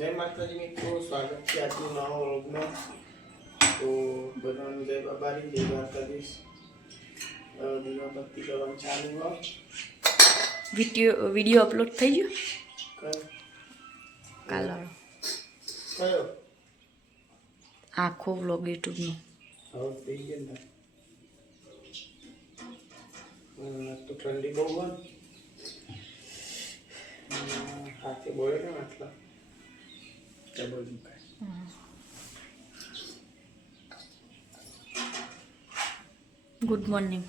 જય માતાજી મિત્રો, સ્વાગત છે આજના નવા વ્લોગમાં। તો બધાને જય બાબારી, જય દ્વારકાધીશ। દીવાબત્તી કરવાનું ચાલુ હોય। વિડિયો અપલોડ થઈ ગયો કાલ કયો આખો વ્લોગ YouTube નો હવે થઈ ગયો ને। તો ઠંડી બહુ હોય, હાથે બોલે ને આટલા ડબલ મુકાય। Good morning.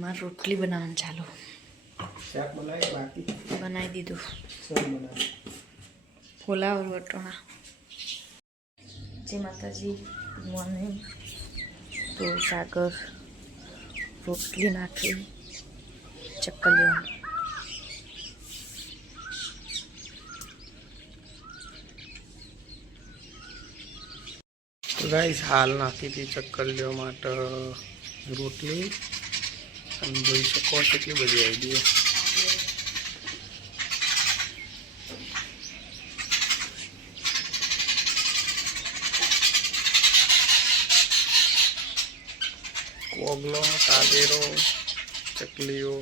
મારે રોટલી બનાવવાનું ચાલુ। શાક બનાવી બાકી બનાવી દીધું। શાક બનાવી ફુલાવર વટોણા। જય માતાજી, ગુડ મોર્નિંગ। તો સાગર રોટલી નાખી ચક્કર લેવાનું। તો ગાઈસ હાલ નાખી હતી ચક્કર લેવા માટે રોટલી, અને જોઈ શકો કેટલી બધી આઈડિયા। કોગલો, કાદેરો, ચકલીઓ।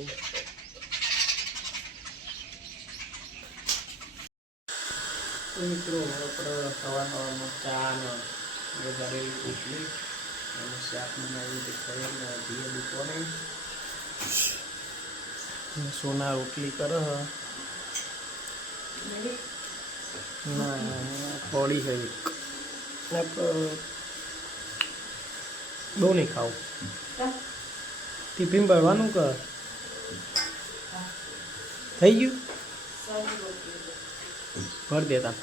તો મિત્રો આપણે સવારમાં ચા ને વઘારેલી રોટલી અને શાક બનાવી ખાઈને ધીરે બપોરે સોના રોટલી કરે ના થોડી છે બહુ નહીં ખાવું। ટિફિન ભરવાનું કર થઈ ગયું ભર દેતા।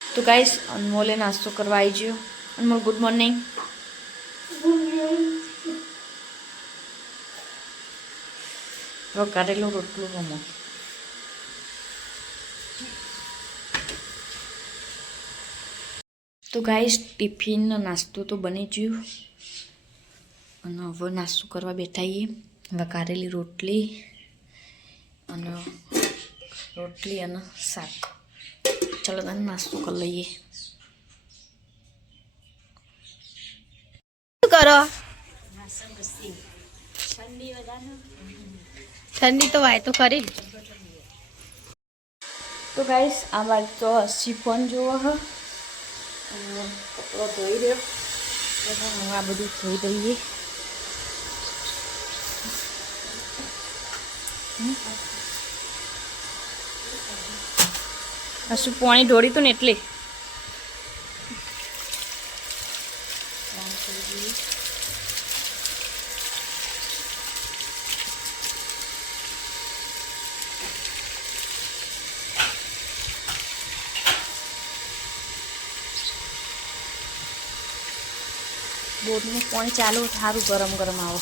તો ગાઈસ અનમોલે નાસ્તો કરવા આવી ગયો। અનમોલ ગુડ મોર્નિંગ। વઘારેલું રોટલું રમો। તો ગાઈસ ટિફિનનો નાસ્તો તો બની ગયો, અને હવે નાસ્તો કરવા બેઠા છીએ। વઘારેલી રોટલી અને શાક। ચલો તને નાસ્તો કરી લઈએ। શું કરો? ઠંડી તો વાય તો ખરી। તો ગાઈસ આ બાજુ તો શિફોન જોવો હ, કપડો ધોઈ રહ્યો, હું આ બધું ધોઈ દઈએ। શું પાણી ઢોળી તું ને એટલે બોરનું પાણી ચાલુ સારું ગરમ ગરમ આવો।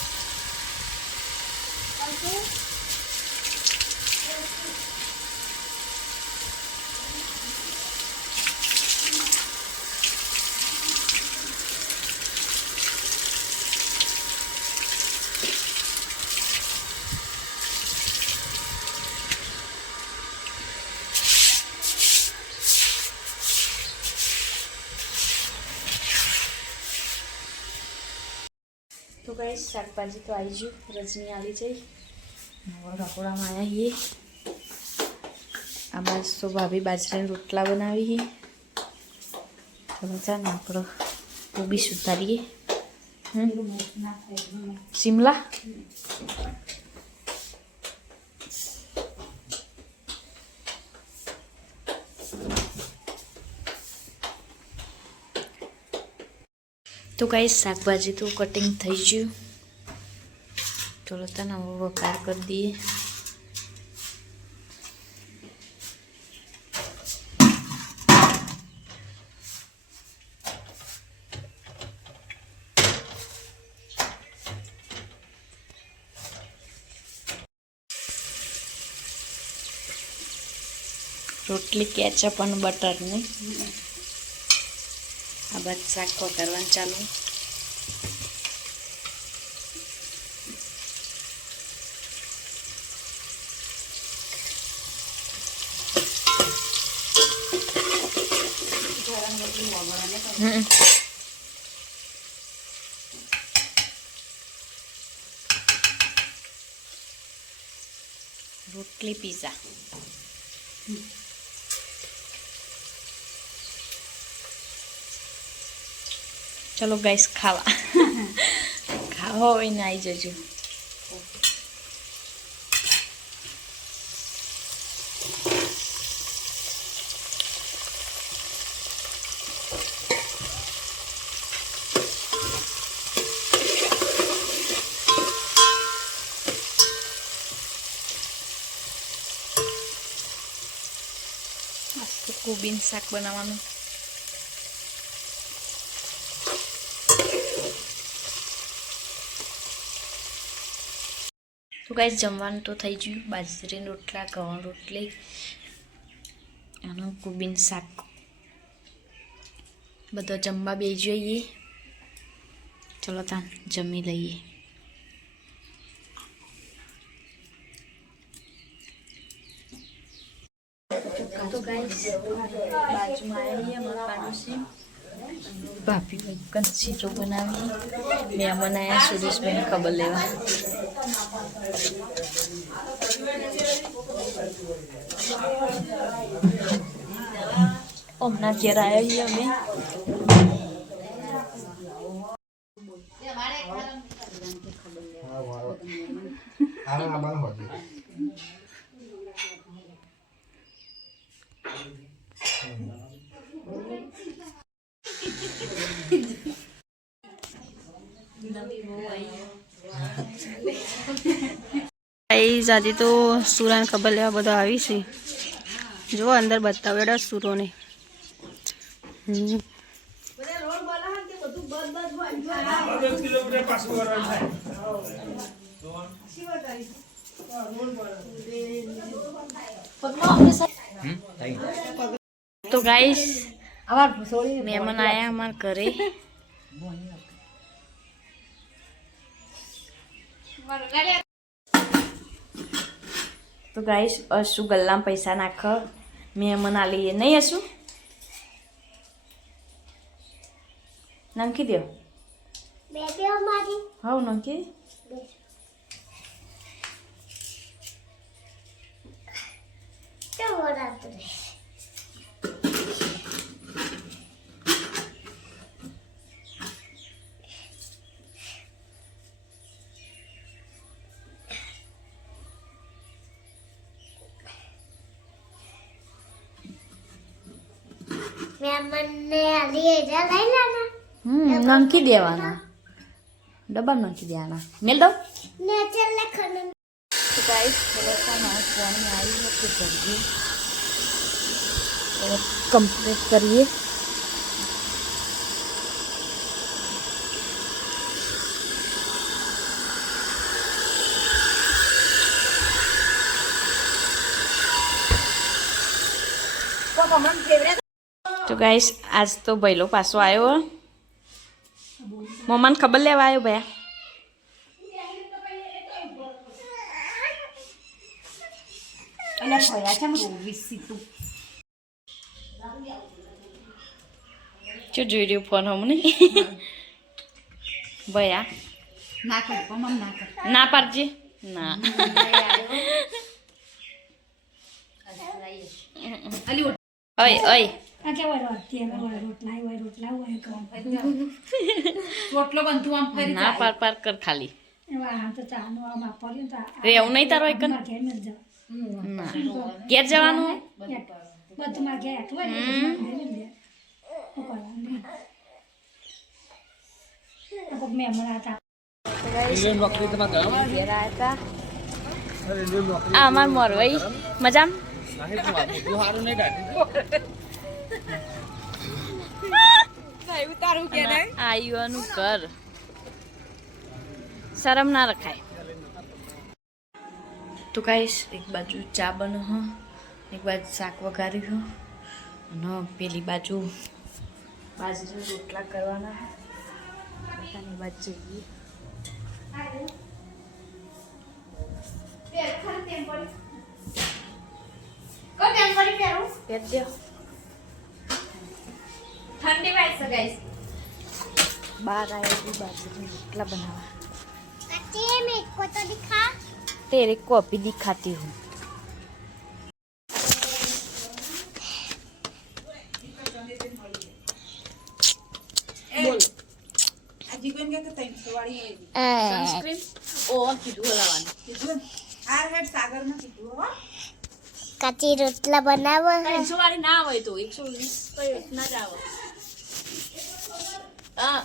તો ગાઈસ શાકભાજી તો આવી ગયું, રજની આવી જઈ, રખોડામાં આવ્યા છીએ। આ બાજુ તો ભાભી બાજરાના રોટલા બનાવી છે। તો ચાલ ને આપણે કોબી સુધારીએ। શિમલા તો ગાઈસ શાકભાજી તો કટિંગ થઈ ગયું। ચલો તને હવે વઘાર કરી દઈએ। રોટલી કેચઅપ અને બટર નહીં। આ બાદ શાક વઘારવાનું ચાલુ. રોટલી પીઝા. ચલો ગાઈસ ખાવા. ખાવા હોય ને આવી જજો. કોબીનું શાક બનાવવાનું. તો ગાઈસ જમવાનું તો થઈ ગયું. બાજરીના રોટલા, ઘઉં રોટલી અને કોબીનું શાક. બધો જમવા બેસી જઈએ. ચલો તાન જમી લઈએ. તો ગાઈસ બાજુમાં આવી અમારા પાડોશી ભાભી કંચી બનાવી. મહેમાન આવ્યા સુરેશભાઈને ખબર લેવા. હમણાં ઘેર આવ્યા છીએ અમે. આજે તો સુરાને ખબર લેવા બધા આવી છે. જો અંદર બતાવેડા સુરોને. તો ગાઈસ મહેમાન આયા અમારા ઘરે. તો ગાઈસ અશુ ગલ્લામાં પૈસા નાખ. મહેમાન આ લઈએ નહીં અશુ? નાખી દો. હા નાખી. નાખી દેવાના. ડબ્બા નાખી દેવાના. મેલ દો. તો ગાઈસ મારા ફોન આવી હતી જલ્દી કમ્પ્લીટ કરીએ. તો ગાઈસ આજ તો ભૈલો પાછો આવ્યો. મમ્માને ખબર લેવા આવ્યો ભયા. શું જોઈ રહ્યું ફોન હમને? ભયા ના પાડજે. ના ઓય ઓય ના પાર પાર કર ખાલી. રેવું નહીં તારો એક ના ઘેર જવાનું. આ અમાર મોરવાઈ મજામ. આયુનું ઘર શરમ ના રખાય. તો ગાઈસ એક બાજુ ચા બનો એક બાજુ શાક વઘાર્યું અને પેલી બાજુ બાજરીના રોટલા કરવાના પોતાની વાત જઈએ. ઠંડી વાય ગાઈસ बाहर आए भी बाजरी रोटला बनावा. मेरे को तो दिखा. तेरे को अभी दिखाती हूँ. सनस्क्रीन ओ कीधु लावानी कीधु आ हेड सागर में कीधु हो કાચી રોટલા બનાવો 300 વાળી ના હોય તો 120 કઈ ના જ આવે. હા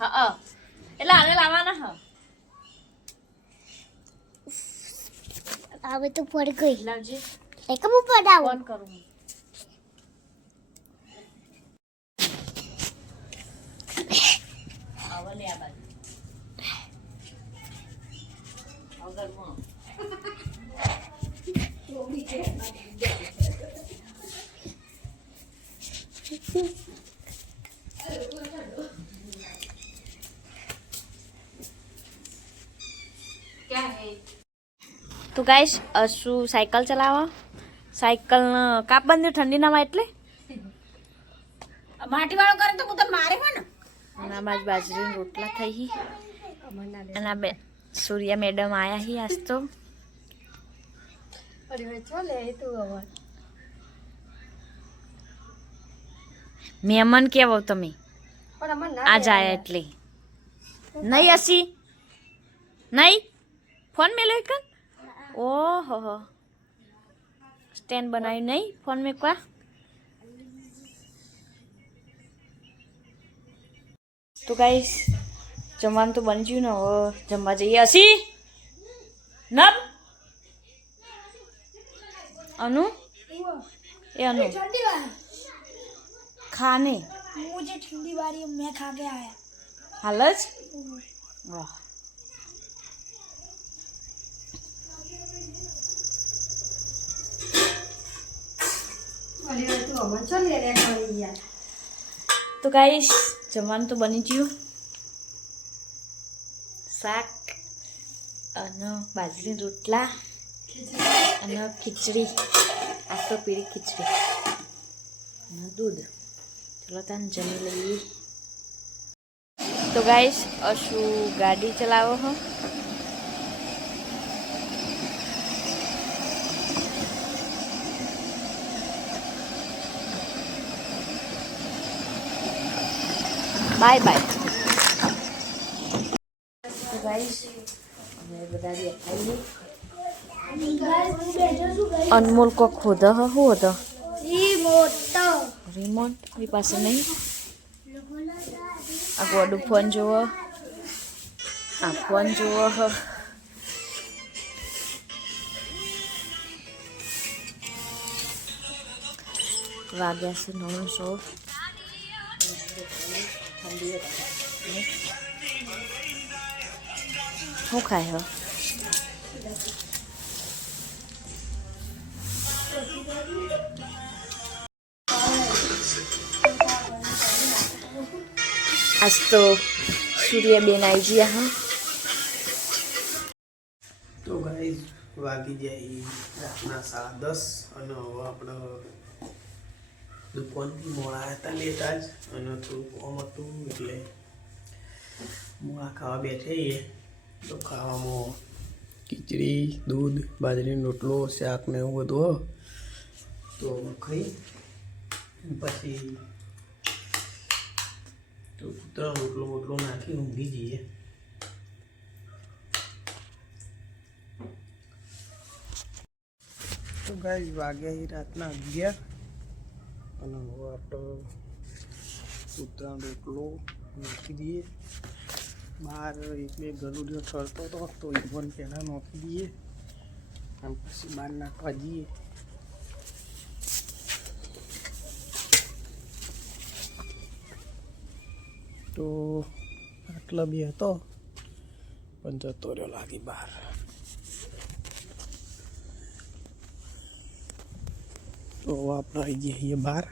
હા એટલે આને લાવવાના હા. હવે તો પડ ગઈ લાવજે એક હું પડાવું ફોન કરું હું. આવા લે આ બાજુ આગળમાં તો ગાઈસ અસુ સાયકલ ચલાવવા. સાયકલ કાપ બંધ ઠંડીનામાં એટલે માટી વાળો કરે તો હું તો મારે હો ને. અને આ બાજુ બાજરીના રોટલા થઈ હી અને આ બે સૂર્યા મેડમ આયા હી આજ તો. મહેમાન કેવો તમે આજ આયા એટલે નહીં હસી નહીં ફોન મેલો એક ઓહો હો સ્ટેન્ડ બનાવ્યું નહીં ફોન મેકવા. તો ગાઈસ જમવાનું તો બની ગયું ને હવે જમવા જઈએ. હસી નબ अनु ये अनु खाने मुझे ठंडी वाली मैं खा के आया हालत वाह तो गाइस जमવાનું તો બની ગયું. શાક અને બાજરીના રોટલા અને ખીચડી. આ તો પીળી ખીચડી અને દૂધ. ચલો તાન જમી લઈએ. તો ગાઈસ અશુ ગાડી ચલાવો હો. Bye bye. તો ગાઈસ અમે બધા બેઠા અનમોલ કો ખોદ હું હતો રિમોટ મારી પાસે નહીં. આ ગોડું ફોન જોવો આ ફોન જોવો હ. વાગ્યા છે 9:00. ઠંડી શું ખાય હ आज तो सूर्यबेन आई गया हाँ. તો ગાઈઝ વાગી જાય રાતના 10:30 અને હવે આપણે દુકાનથી મોડા હતા લેતા જ અને થોડું કોમ હતું એટલે મોડા ખાવા બેઠીએ. તો ખાવામાં ખીચડી દૂધ બાજરીનો રોટલો શાક ને એવું બધું તો ખાઈ પછી તો 3 રોટલો નાખી ઊંઘી જઈએ. તો ગાઈસ વાગ્યા રાતના 11 અને હવે આપણે કૂતરાનો રોટલો નાખી દઈએ. બહાર એટલે ગલુડિયો ઠરતો હતો તો ઈવન પહેલાં નાખી દઈએ અને પછી બહાર નાખવા જઈએ. તો આટલા બી હતો પણ જતો રહ્યો લાગી બહાર. તો આપણે આવી જઈએ બહાર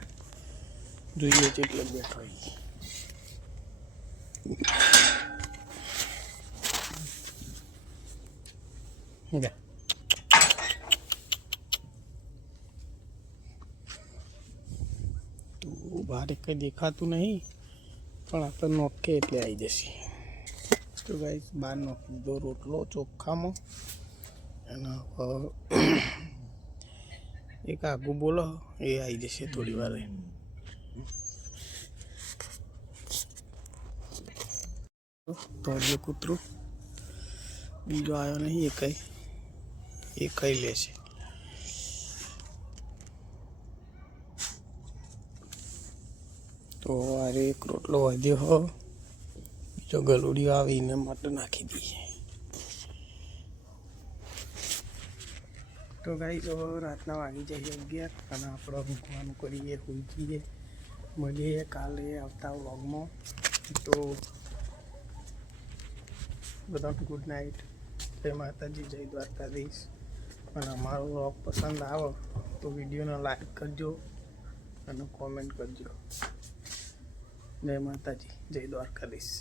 જોઈએ છે એટલે બેઠો જા તો બહાર કંઈ દેખાતું નહીં પણ આ તો નોખે એટલે આવી જશે. તો ગાઈસ બહાર નોખી દીધો રોટલો ચોખ્ખામાં અને એક આગું બોલો એ આવી જશે થોડી વાર. તો જે કૂતરું બીજો આવ્યો નહીં એ ખાઈ લેશે. તો આરે એક રોટલો વધ્યો બીજો ગલુડિયો આવીને માટે નાખી દઈએ. તો ગાઈસ રાતના વાગી જાય 11 અને આપણે ઊંઘવાનું કરીએ, સૂઈ જઈએ. મળીએ કાલે આવતા વ્લોગમાં. તો બધાને ગુડ નાઇટ, જય માતાજી, જય દ્વારકાધીશ. અને અમારો વ્લોગ પસંદ આવે તો વિડીયોને લાઈક કરજો અને કોમેન્ટ કરજો. જય માતાજી, જય દ્વારકાધીશ.